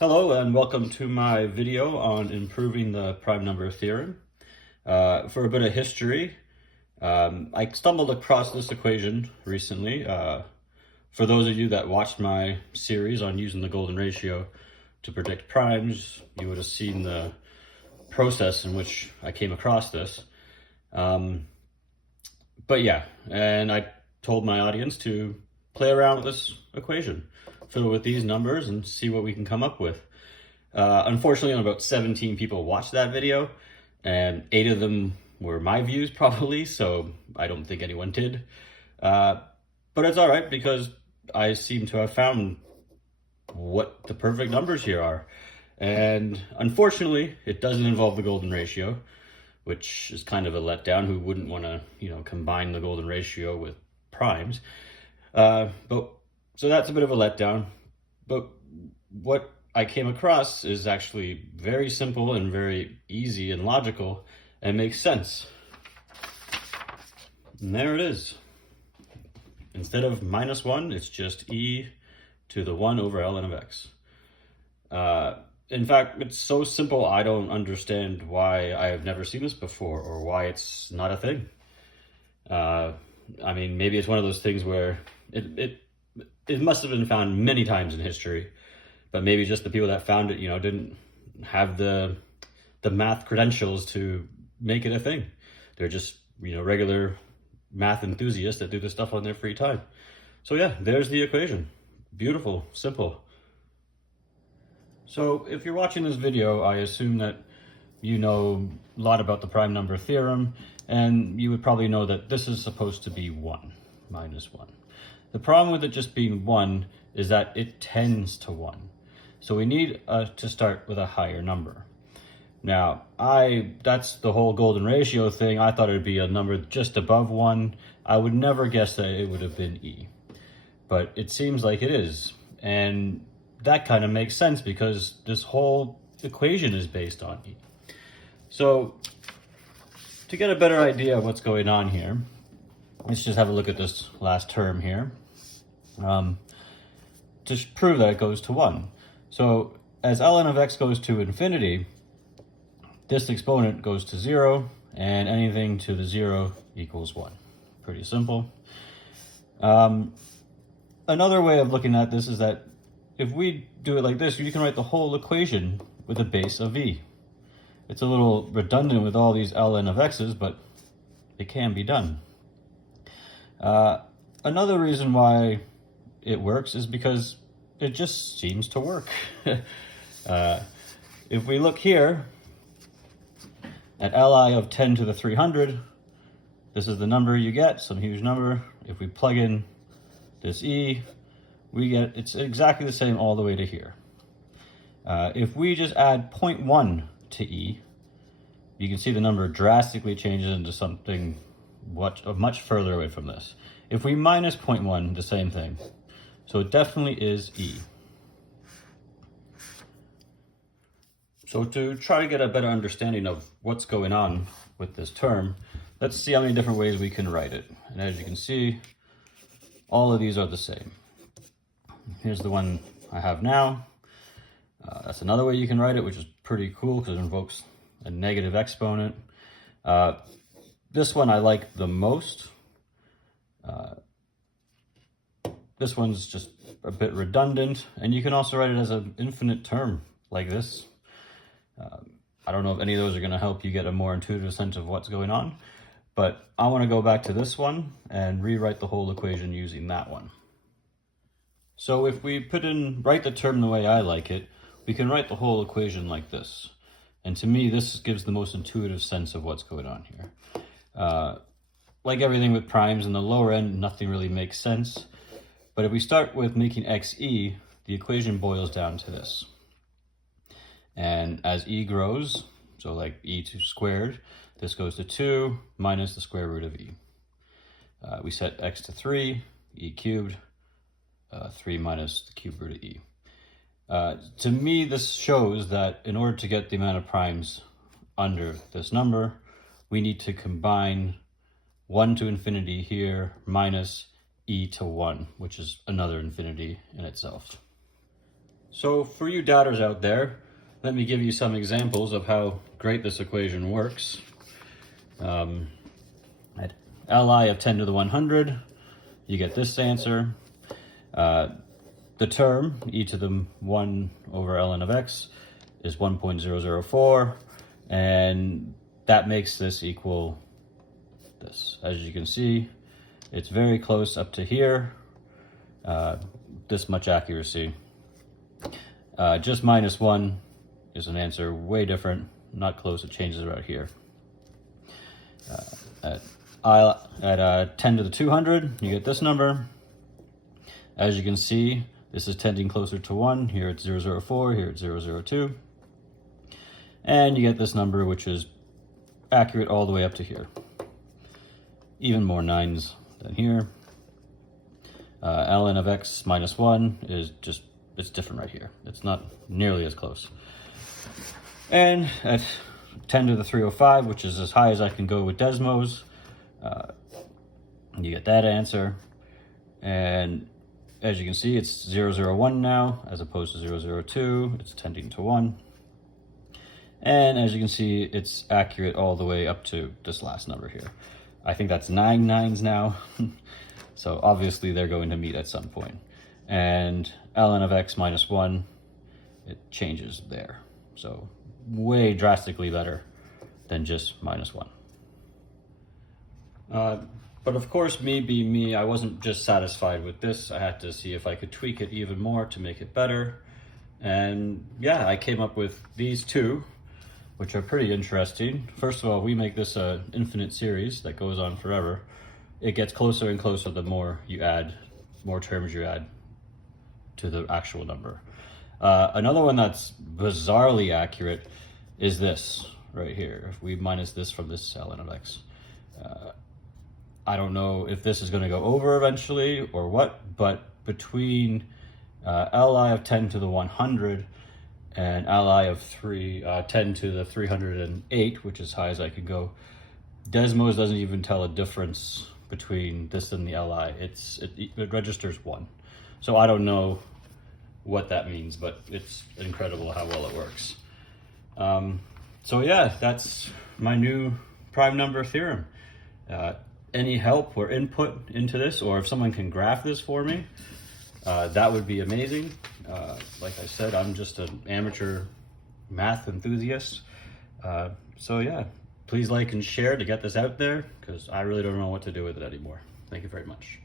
Hello and welcome to my video on improving the prime number theorem. For a bit of history, I stumbled across this equation recently. For those of you that watched my series on using the golden ratio to predict primes, you would have seen the process in which I came across this. But yeah, and I told my audience to play around with this equation, fiddle with these numbers and see what we can come up with. Unfortunately, only about 17 people watched that video, and 8 of them were my views probably, so I don't think anyone did. But it's all right because I seem to have found what the perfect numbers here are. And unfortunately, it doesn't involve the golden ratio, which is kind of a letdown. Who wouldn't want to, combine the golden ratio with primes? So that's a bit of a letdown. But what I came across is actually very simple and very easy and logical and makes sense. And there it is. Instead of -1, it's just e to the 1 over ln of x. In fact, it's so simple I don't understand why I have never seen this before or why it's not a thing. I mean, maybe it's one of those things where it must have been found many times in history, but maybe just the people that found it, didn't have the math credentials to make it a thing. They're just, regular math enthusiasts that do this stuff on their free time. So yeah, there's the equation. Beautiful, simple. So if you're watching this video, I assume that you know a lot about the prime number theorem, and you would probably know that this is supposed to be 1, -1. The problem with it just being 1 is that it tends to 1. So we need to start with a higher number. Now, that's the whole golden ratio thing. I thought it'd be a number just above 1. I would never guess that it would have been e. But it seems like it is. And that kind of makes sense because this whole equation is based on e. So to get a better idea of what's going on here, let's just have a look at this last term here to prove that it goes to 1. So as ln of x goes to infinity, this exponent goes to 0, and anything to the 0 equals 1. Pretty simple. Another way of looking at this is that if we do it like this, you can write the whole equation with a base of e. It's a little redundant with all these ln of x's, but it can be done. Another reason why it works is because it just seems to work. If we look here at Li of 10 to the 300, this is the number you get, some huge number. If we plug in this e, it's exactly the same all the way to here. If we just add 0.1 to e, you can see the number drastically changes into something much further away from this. If we minus 0.1, the same thing. So it definitely is e. So to try to get a better understanding of what's going on with this term, let's see how many different ways we can write it. And as you can see, all of these are the same. Here's the one I have now. That's another way you can write it, which is pretty cool because it invokes a negative exponent. This one I like the most. This one's just a bit redundant, and you can also write it as an infinite term like this. I don't know if any of those are going to help you get a more intuitive sense of what's going on, but I want to go back to this one and rewrite the whole equation using that one. So if we write the term the way I like it, we can write the whole equation like this. And to me, this gives the most intuitive sense of what's going on here. Like everything with primes in the lower end, nothing really makes sense. But if we start with making xe, the equation boils down to this. And as e grows, so like e2 squared, this goes to 2 minus the square root of e. We set x to 3, e cubed, 3 minus the cube root of e. To me, this shows that in order to get the amount of primes under this number, we need to combine 1 to infinity here minus e to 1, which is another infinity in itself. So for you doubters out there, let me give you some examples of how great this equation works. At Li of 10 to the 100, you get this answer. The term, e to the 1 over ln of x, is 1.004, and that makes this equal this. As you can see, it's very close up to here, this much accuracy. Just -1 is an answer way different, not close, it changes right here. At 10 to the 200, you get this number. As you can see, this is tending closer to 1. Here it's 0.004, here it's 0.002. And you get this number, which is accurate all the way up to here. Even more 9s than here. Ln of x -1 is just, it's different right here. It's not nearly as close. And at 10 to the 305, which is as high as I can go with Desmos, you get that answer. And as you can see, it's 0.001 now, as opposed to 0.002. It's tending to 1. And as you can see, it's accurate all the way up to this last number here. I think that's 9 9s now. So obviously they're going to meet at some point. And ln of x -1, it changes there. So way drastically better than just -1. But of course, me being me, I wasn't just satisfied with this. I had to see if I could tweak it even more to make it better. And yeah, I came up with these two, which are pretty interesting. First of all, we make this an infinite series that goes on forever. It gets closer and closer the more you add, more terms you add to the actual number. Another one that's bizarrely accurate is this right here. If we minus this from this ln of x. I don't know if this is going to go over eventually or what, but between Li of 10 to the 100 and Li of 10 to the 308, which is as high as I could go, Desmos doesn't even tell a difference between this and the Li. It registers 1. So I don't know what that means, but it's incredible how well it works. So yeah, that's my new prime number theorem. Any help or input into this, or if someone can graph this for me, that would be amazing. Like I said, I'm just an amateur math enthusiast. So yeah, please like and share to get this out there, because I really don't know what to do with it anymore. Thank you very much.